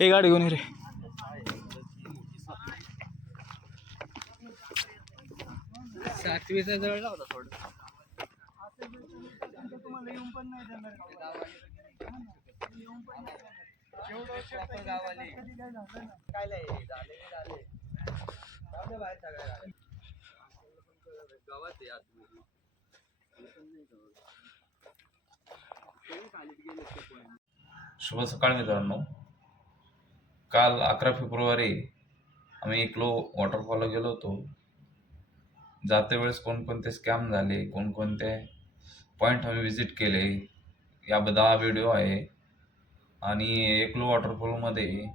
हे गाडी घेऊन ये रे. सातवीचा जवळ होता थोडं. शुभ सकाळ मित्रांनो. काल 11 फेब्रुवारी आम्ही एकलो वॉटरफॉलला गेलो होतो. जाते वेळेस कोणकोणते स्कॅम झाले, कोणकोणते पॉईंट आम्ही विजिट केले याबद्दल हा व्हिडिओ आहे. आणि एकलो वॉटरफॉलमध्ये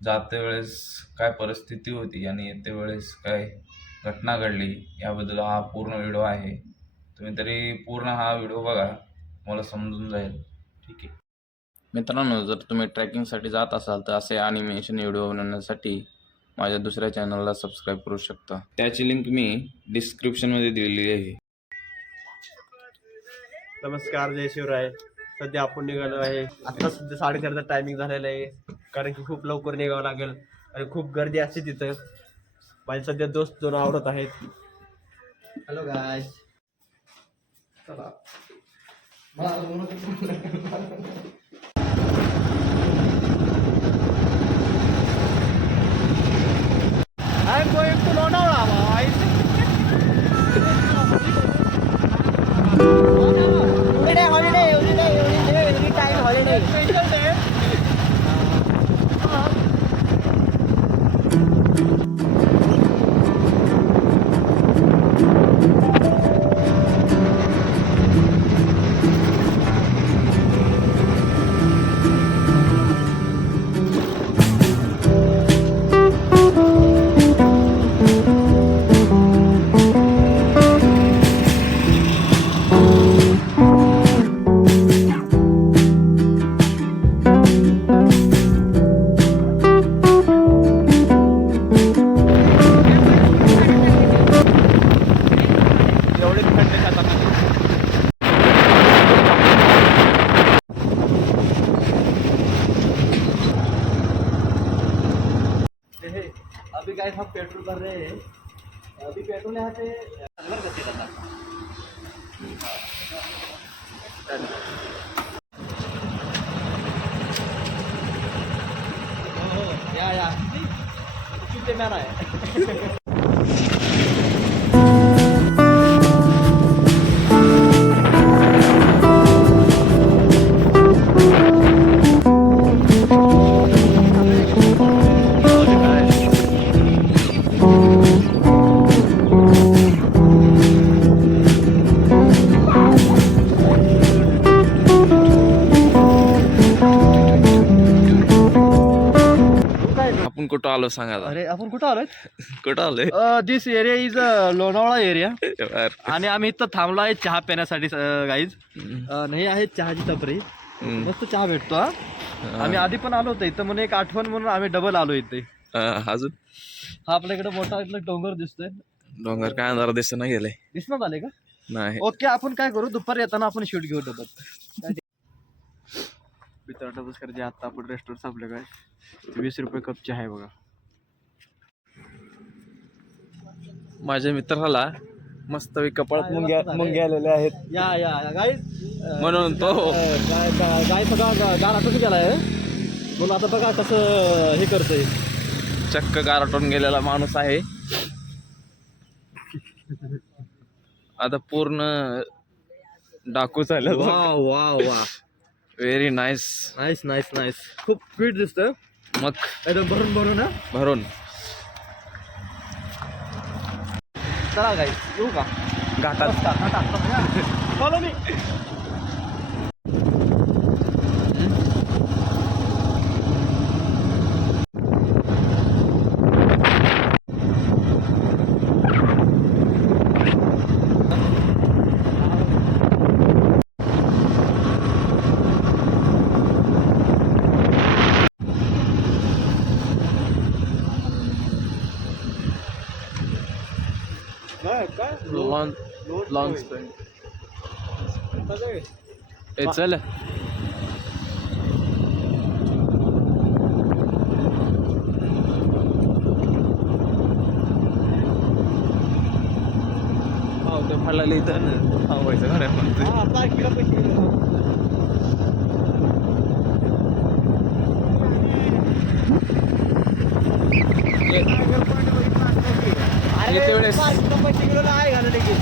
जाते वेळेस काय परिस्थिती होती आणि येते वेळेस काय घटना घडली याबद्दल हा पूर्ण व्हिडिओ आहे. तुम्ही तरी पूर्ण हा व्हिडिओ बघा, मला समजून जाईल. ठीक आहे मित्रांनो, जर तुम्ही ट्रॅकिंगसाठी जात असाल तर असे ॲनिमेशन व्हिडिओ बनवण्यासाठी माझ्या दुसऱ्या चॅनलला सबस्क्राईब करू शकता. त्याची लिंक मी डिस्क्रिप्शनमध्ये दिलेली आहे. नमस्कार, जय शिवराय. सध्या आपण निघालो आहे. आता सध्या 4:30चा टायमिंग झालेला आहे, कारण की खूप लवकर निघावं लागेल आणि खूप गर्दी असते तिथं. माझे सध्या दोस्त दोन आवडत आहेत. हॅलो गायस, चला. I am going to Lonavala, guys. Holiday, every time holiday. Special day. अभी गाइस हम पेट्रोल भर रहे हैं. अभी पेट्रोल यहाँ पे या कितने में आना है. आपण कुठं आलो सांगा. अरे आपण कुठं आलोय? कुठं आलोय? दिस एरिया इज लोणावळा एरिया. आणि आम्ही इथं थांबलो आहे चहा पिण्यासाठी गाईज. नाही आहे चहाची टपरी, मस्त चहा भेटतो. आम्ही आधी पण आलो होतो इथं, म्हणून एक आठवण म्हणून आम्ही डबल आलो इथे. अजून हा आपल्या इकडे मोठा इथला डोंगर दिसतोय. डोंगर काय अंधार दिसत नाही गेले. दिसणार आले का? नाही. ओके, आपण काय करू, दुपारी येताना आपण शूट घेऊ डबल. मित्रांनो नमस्कार. जे आता आपण रेस्टॉरंट आपलं काय 20 रुपये कप चहा आहे बघा. माझ्या मित्राला मस्त कपाळात मुंग्या आलेल्या आहेत. या या गाईज, म्हणून तो गाय बघा गार कसं गेलाय. बोला आता बघा कसं हे करतोय. चक्क गारटून गेलेला माणूस आहे. आता पूर्ण डाकू चालला. वा वा वा, very nice. Nice nice nice. खूप स्वीट दिसतं. मग एकदम भरून भरून ना भरून. चला गाईज, येऊ का घाटात? Follow me. Long spend. चल फाडला इथं थांबायचं का नाही म्हणतोय. हा पार्किंगला पैसे दिले. येते वेळेस. पार्किंगला पैसे गेलो आहे घालून की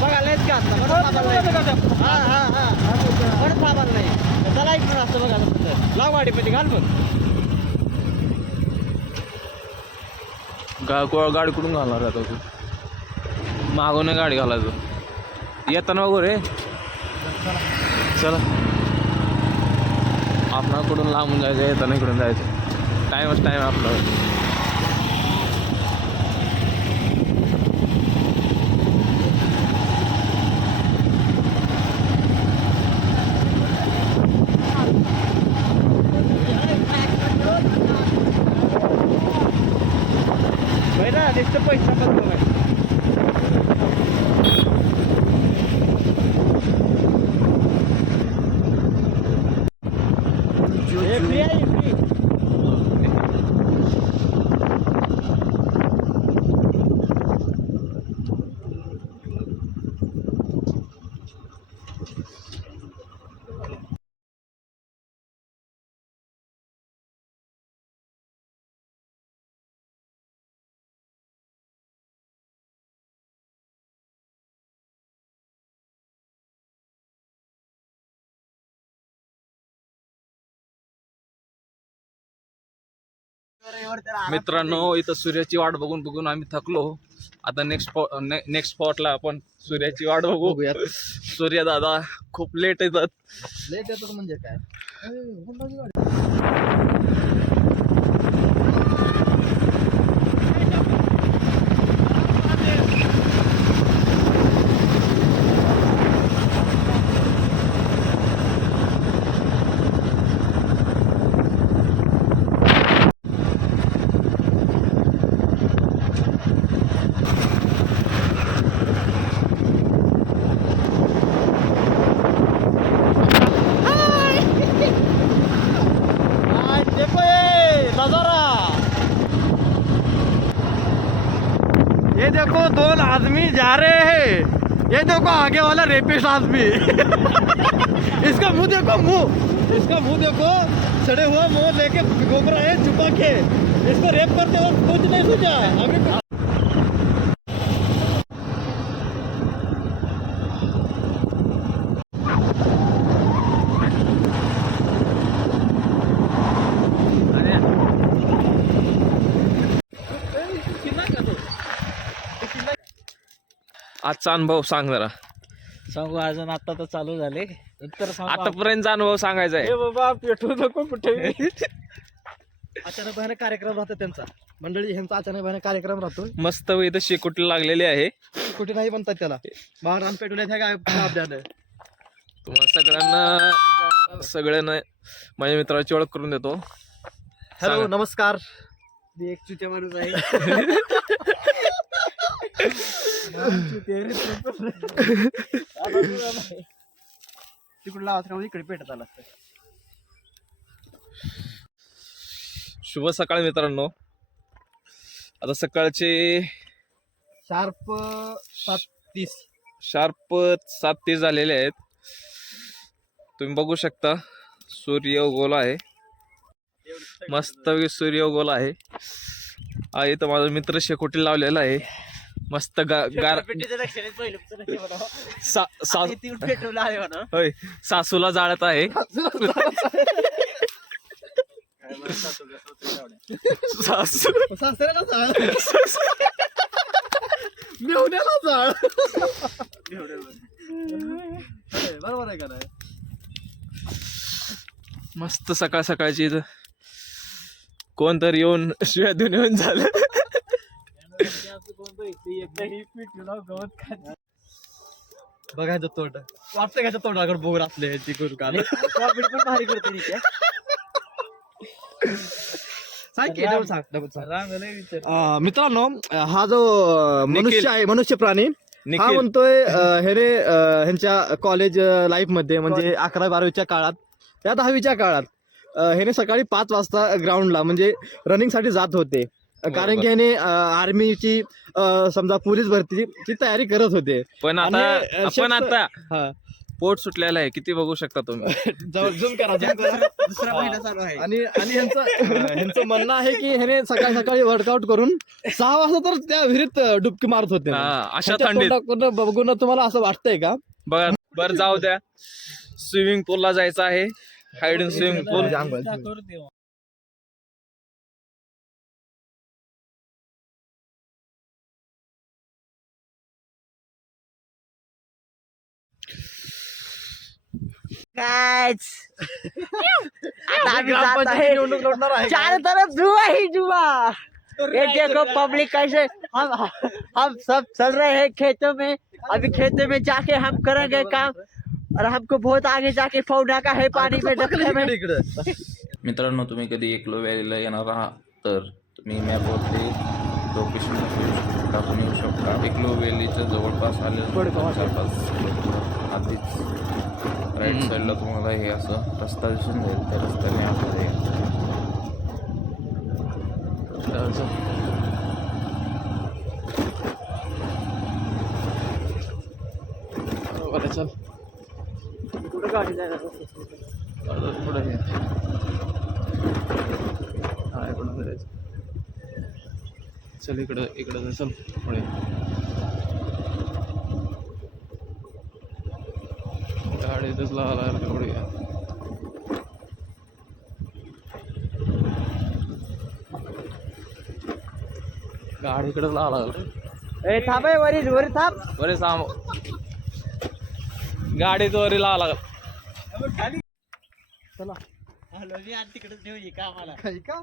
बघा लयच का आता हा हा हा परत थांबायला नाही चला एक मिनिट असतं बघा लाव गाडी पैसे घाल मग गाडी कुठून घालणार आता तू मागून गाडी घालायचं येताना बघू रे चला आपण कुठून लांबून जायचं येताना इकडून जायचं टाईमच टाईम आपलं नुसतं पैसा बघ फ्री आहे फ्री मित्रांनो इथं सूर्याची वाट बघून बघून आम्ही थकलो आता नेक्स्ट स्पॉटला आपण सूर्याची वाट बघू सूर्य दादा खूप लेट येतात म्हणजे काय देखो ये नजारा ये देखो दो आदमी जा रहे हैं ये देखो आगे वाला रेपिस्ट आदमी इसका मुंह देखो सड़े हुआ मुंह लेके घूम रहा है छुपा के इसको रेप करते वक्त कुछ नहीं सोचा अभी आजचा अनुभव सांग जरा सांगू अजून आता तर चालू झाले तर आतापर्यंतचा अनुभव सांगायचा आहे बाबा पेटू नको कुठे अचानक भयानक कार्यक्रम राहतो त्यांचा मंडळी ह्यांचा अचानक भयानक कार्यक्रम राहतो मस्त इथं शेकोटी लागलेली आहे कुठे नाही म्हणतात त्याला बाहेर रान पेटवण्यात काय अभ्यान तुम्हाला सगळ्यांना माझ्या मित्राची ओळख करून देतो हॅलो सांगा. नमस्कार मी एक चुत्या माणूस आहे तिकडून आवाज का इकडे पेटत आला शुभ सकाळ मित्रांनो आता सकाळचे शार्प 7:30 शार्प 7:30 झालेले आहेत तुम्ही बघू शकता सूर्य उगवला आहे मस्त सूर्य उगवला आहे इथं माझा मित्र शेकोटी लावलेला आहे मस्त होय सासूला जाळत आहे सासू मेवण्याला जाळ बरोबर आहे का नाही मस्त सकाळ सकाळची इथं कोणतरी येऊन शिव्या देऊन येऊन झालं बघायचं तोंड वाटतं का तोंडाकडे बोर असले ती करू का पण भारी करते मित्रांनो हा जो मनुष्य आहे मनुष्य प्राणी हा निखिल म्हणतोय ह्यांच्या कॉलेज लाईफ मध्ये म्हणजे 11-12वीच्या काळात त्या 10वीच्या काळात ह्याने सकाळी 5 वाजता ग्राउंडला म्हणजे रनिंग साठी जात होते कारण की ह्याने आर्मीची समजा पोलीस भरतीची तयारी करत होते. पण आणि, आता आपण आता हा पोट सुटलेला आहे, किती बघू शकता तुम्ही. झूम करा दुसरा महिना चालू आहे. आणि ह्यांचं म्हणणं आहे की ह्याने सकाळी सकाळी वर्कआउट करून 6 वाजता तर त्या विहिरीत डुबकी मारत होते. अशा ह्याच्या थंडीत तोंडाकडनं बघून तुम्हाला असं वाटतंय का? बघा. बरं जाऊ द्या, स्विमिंग पूलला जायचं आहे. हायडन स्विमिंग पूल. निवडणूक लढणार आहे. चारों तरफ जुआ ही जुआ। ये देखो पब्लिक कैसे हम सब चल रहे हैं खेतों में। अभी खेतों में जाके हम करेंगे काम और हमको बहुत आगे जाके पौधा का है पानी में डकने में। मित्रांनो, तुम्ही कधी एकलो व्हॅलीला येणार आहात तर तुम्ही मॅपवरती लोकेशन टाकून येऊ शकता. एकलो व्हॅलीच्या जवळपास आलेलं 4-5 किलोमीटर आधीच राईट साईडला तुम्हाला हे असं रस्ता दिसून जाईल. त्या रस्त्याने आपल्याला चल कुठं गाडी जायला पुढे हे. हा, इकडून जायचं. चल इकडं जा, चल पुढे. गाडीतच लागला पुढे. गाडीकडेच लागला. ए थांब वरी वरी थांब। बरे साम गाडीत वरी लावा लागल. चला तिकडेच ठेवली का आम्हाला? काही का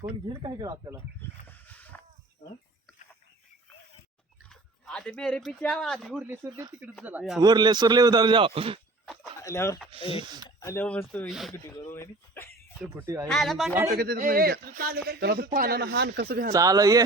कोण घेईल काय करा आपल्याला. आधी मेरे पीछे आओ, आधी उरली सुरली तिकडेच चला। उरले सुरले उधर जाओ. आल्यावर मस्त कुठे करू ते फुटी आहे. आला बंगाली। आता किती तुम्ही ए, घ्या. तू चालू कर. त्याला तर पाण्यानं हान कसं घ्या. चाल ये.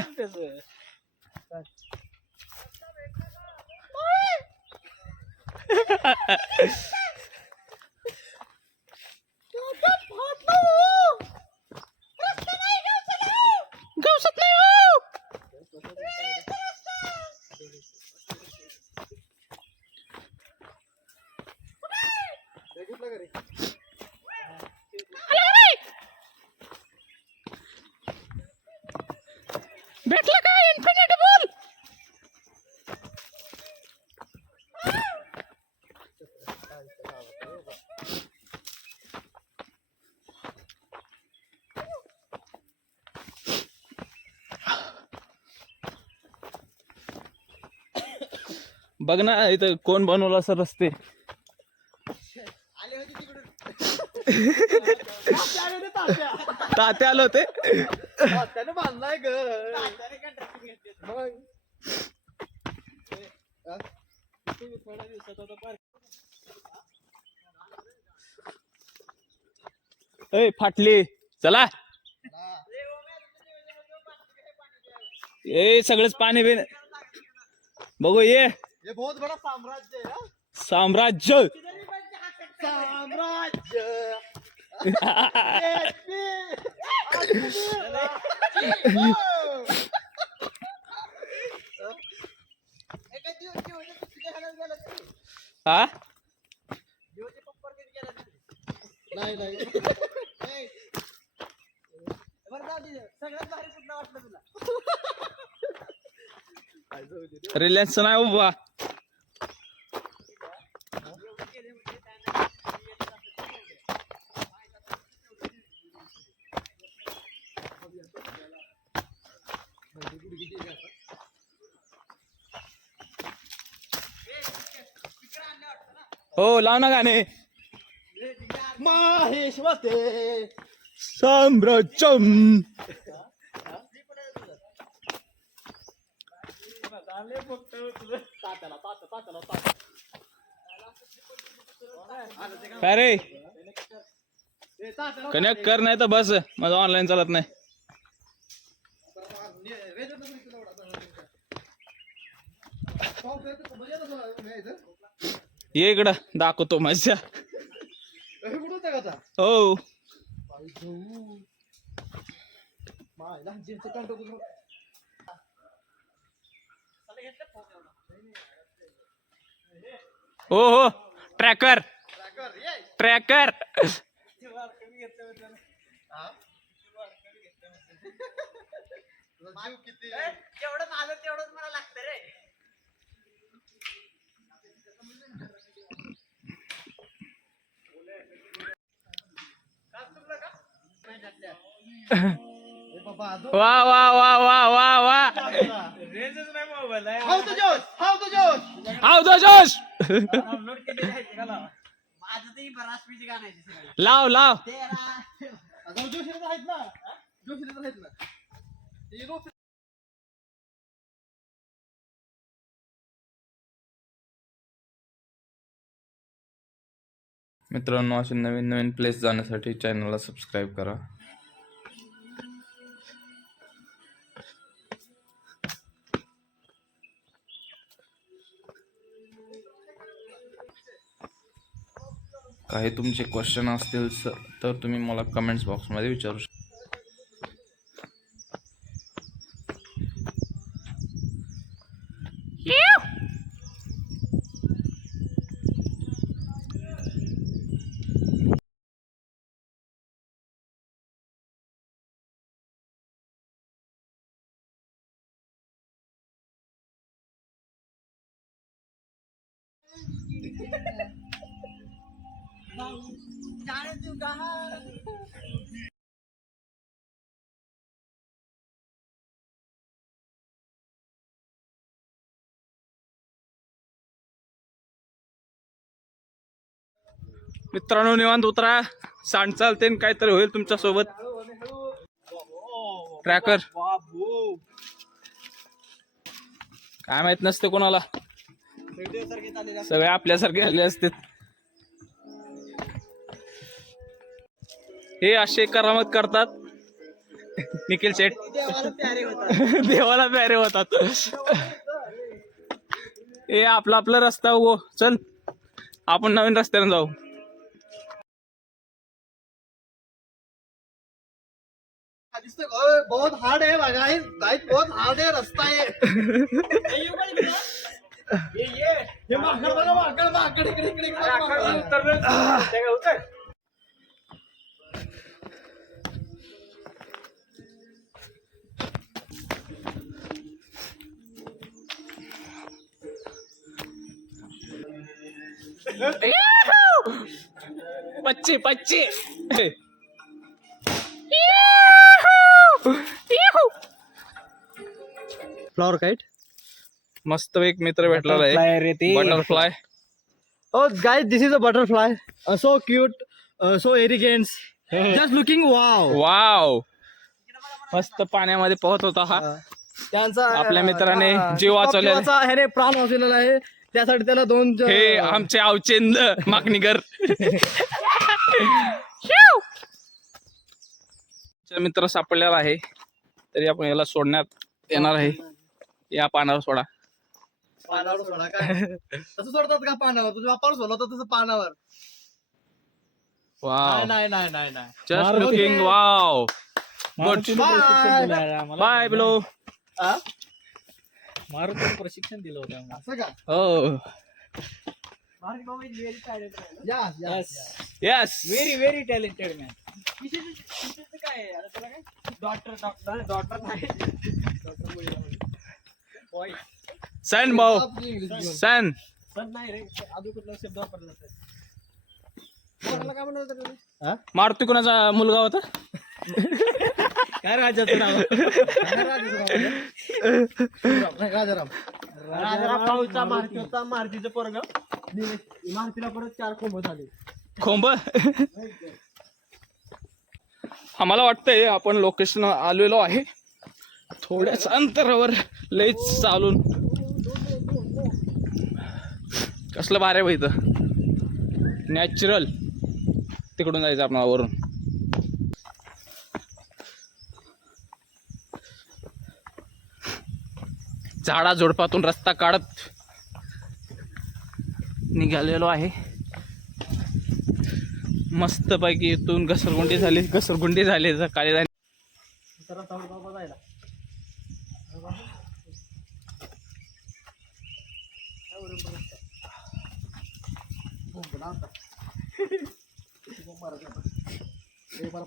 भेटलं का इन्फिनिटी बॉल? बघ ना इथं कोण बनवलं असं रस्ते. तात्या आलं होते. त्याने बांधलाय ग. ए फाटली. चला ए सगळंच पाणी बिन बघू ये. हे बहुत बड़ा साम्राज्य है. हा? साम्राज्य. साम्राज्य. हा नाही नाही. सगळ्यात भारी कुठला वाटलं तुला? रिलायन्स नाही बाबा. हो लाव ना गाणे. माहेश्वते साम्राज्यम. काय रे कनेक्ट कर नाही तर बस. माझं ऑनलाईन चालत नाही. ये इकडं दाखवतो मजा. हो हो हो ट्रॅकर ट्रॅकर. जेवढं माझं तेवढंच मला लागतं रे. वा वा वा वा वा वा. हाव तो जोश, हाव तो जोश. हाव द जोश. माझं तरी बराच पिची गाण्याची लाव लाव. आता जोशी तर आहेत ना, जोशी तर आहेत ना. हे रोप मित्रांनो, असे नवीन नवीन प्लेस जाण्यासाठी चॅनलला सबस्क्राईब करा. काही तुमचे क्वेश्चन असतील तर तुम्ही मला कमेंट्स बॉक्समध्ये विचारू शकता. मित्रांनो निवांत उतरा. सांड चालते काहीतरी होईल तुमच्या सोबत. ट्रॅकर काय माहित नसते कोणाला, सगळे आपल्यासारखे आले असते. हे असे करामत करतात निखिल शेठ. देवाला प्यारे होतात. हे आपला आपला रस्ता उगो. चल आपण नवीन रस्त्याने जाऊ. बहुत हार्ड है गाइस, गाइस बहुत हार्ड है रास्ता है. ये माकड बघा, माकड माकड इकडे इकडे इकडे. पच्ची पच्ची. Flower kite. मस्त एक मित्र भेटलेला आहे butterfly. Oh guys, this is a butterfly. So cute, so elegant. Just looking wow. Wow. मस्त पाण्यामध्ये पोहत होता हा. त्यांचा आपल्या मित्राने जीव वाचवलेला. ह्याने प्राण वाचवलेला आहे. त्यासाठी त्याला 2 हे आमचे अवचेंद मागणीकर. मित्र सापडलेला आहे तरी आपण याला सोडण्यात येणार आहे. या पानावर सोडा. पानावर सोडा काय? तसं सोडतात का पानावर? तुझ्या बापावर सोडलं होतं तसं पानावर. वाव. नाही नाही नाही नाही. Just looking wow. गुड. बाय ब्लो. मारुतीने प्रशिक्षण दिलं होतं असं का? हो. Yes. Very talented man. Son भाऊ. सन. मारुती कुणाचा मुलगा होता? काय राजाचं नाव? राजाराम. राजाराम भाऊचा मारुती होता. मारुतीचं पोरग मारुतीला परत 4 खोंब झाले. खोंब. आम्हाला वाटतंय आपण लोकेशन आलेलो आहे. थोड्याच अंतरावर लयच चालून. कसलं भारी आहे इथं. नॅचरल. तिकडून जायचं आपण वरून. झाडा झुडपातून रस्ता काढत निघालेलो आहे. मस्त पैकी इथून घसरगुंडी झाली. काळी झाली.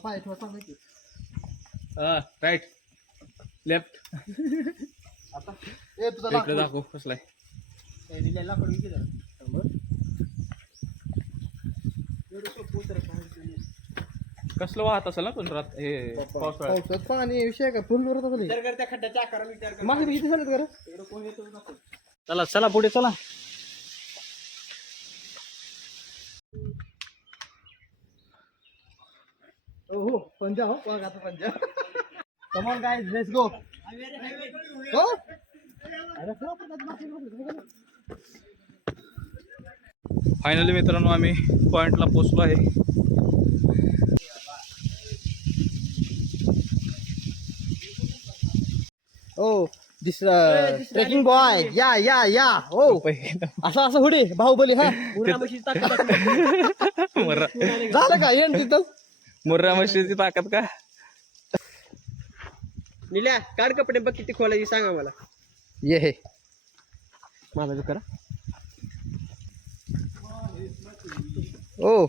पाय ठेवा सांगायची राईट लेफ्ट आता ए तुझा इकडे दाखव कसलाय कसलं वाहत असेल ना पण रात हे पावसाळ्यात पावसात पाणी विषय का फुल भरत असेल विचार कर त्या खड्ड्याच्या आकाराने विचार कर. मागे किती झालेत का तिकडं कोण येतो नको. चला चला पुढे चला हो पंजा हो बघ आता पंजा come on guys let's go हो अरे फायनली मित्रांनो आम्ही पॉइंटला पोहोचलो आहे. ओ दिस ट्रेकिंग बॉय या या या ओ असं असं हुडी बाहुबली हा मुर्रा झालं का येण तिथं मुर्रा म्हशीची ताकद का निल्या काढ कपडे बघ किती खोलायची सांगा मला. ये हे माझा जो करा ओ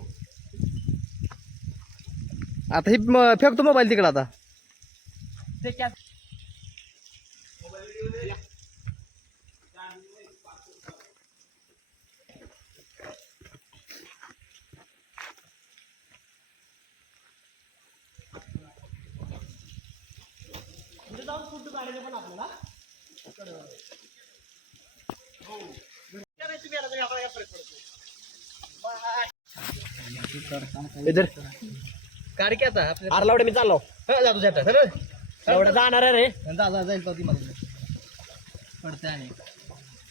आता ही फेकतो मोबाईल तिकडे आता इधर काढ की आता आरलावडे मी चाललो जा तुझ्या एवढं जाणार आहे रे. जाईल तो ती मला पडते आणि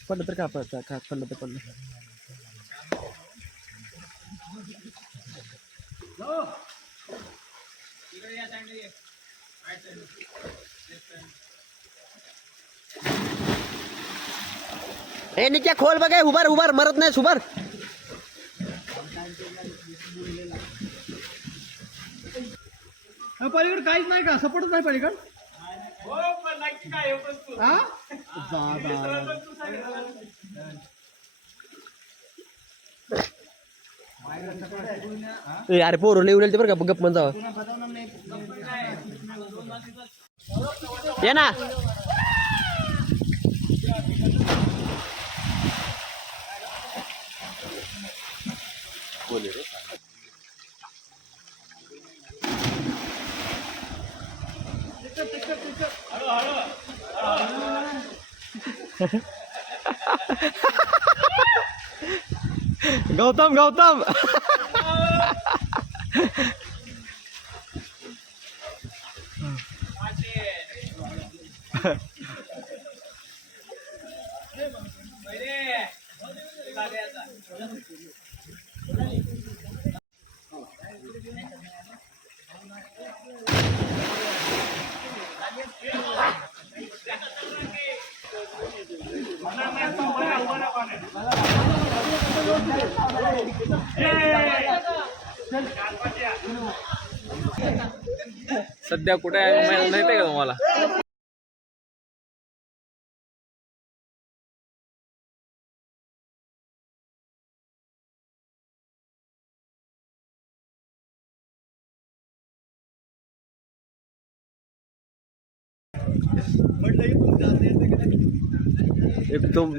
पडलं तर का पडलं तर पडलं ए नित्या खोल बघ उभार उभार मरत नाही उभार पलीकडे काहीच नाही का सपोर्टच नाही पलीकड हा अरे पोरं लई उडेल ते बरं का गप म्हणता ये ना गौतम गौतम सध्या कुठे आहे माहिती नाही का तुम्हाला. एकदम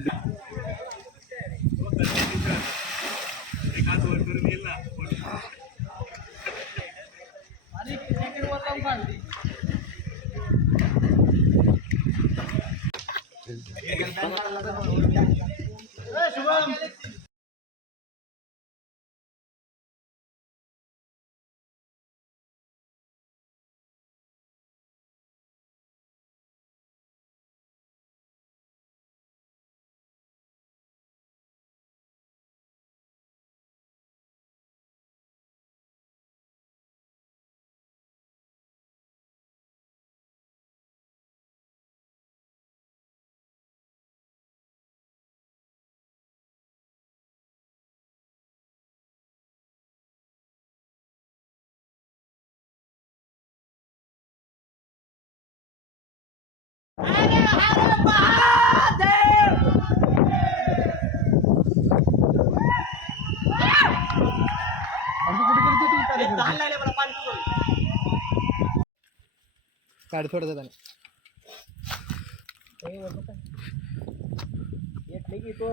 काढ थोडं त्याने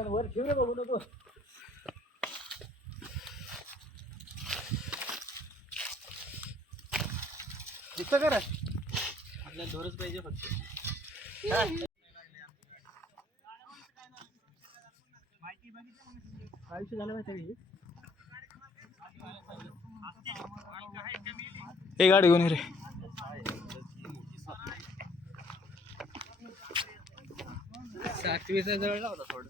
वर ठेव रे बघू नको. दिसतं का रे? आपल्याला दोरच पाहिजे फक्त. काय विषय झाला माहिती हे गाडी घेऊन ये रे. सातवीचा जवळ लावला थोडं.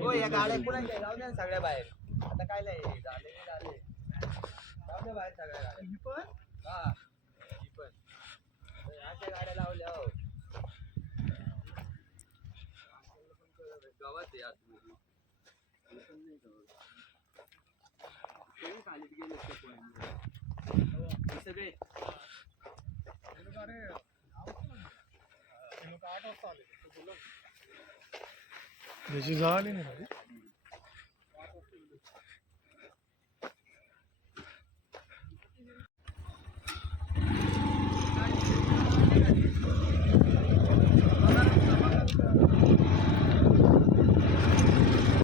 हो या गाड्या पुन्हा जाऊ द्या सगळ्या बाहेर. आता काय नाही झाले जाऊ द्या बाहेर सगळ्या गाड्या. हा ही पण अशा गाड्या लावल्या हो गावात आहे आतमध्ये. खालीच गेले सगळे 8 वाजता आले.